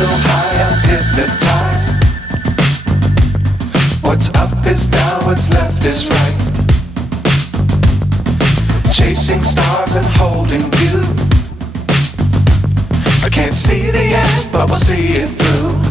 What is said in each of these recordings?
so high I'm hypnotized. What's up is down, what's left is right. Chasing stars and holding you. I can't see the end, but we'll see it through.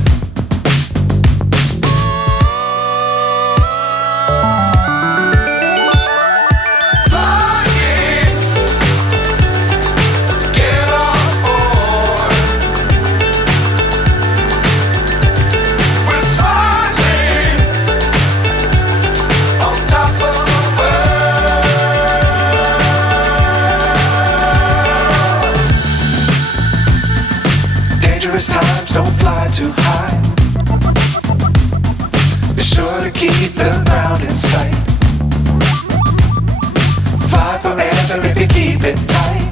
Times don't fly too high. Be sure to keep the ground in sight. Fly forever if you keep it tight.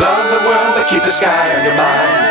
Love the world but keep the sky on your mind.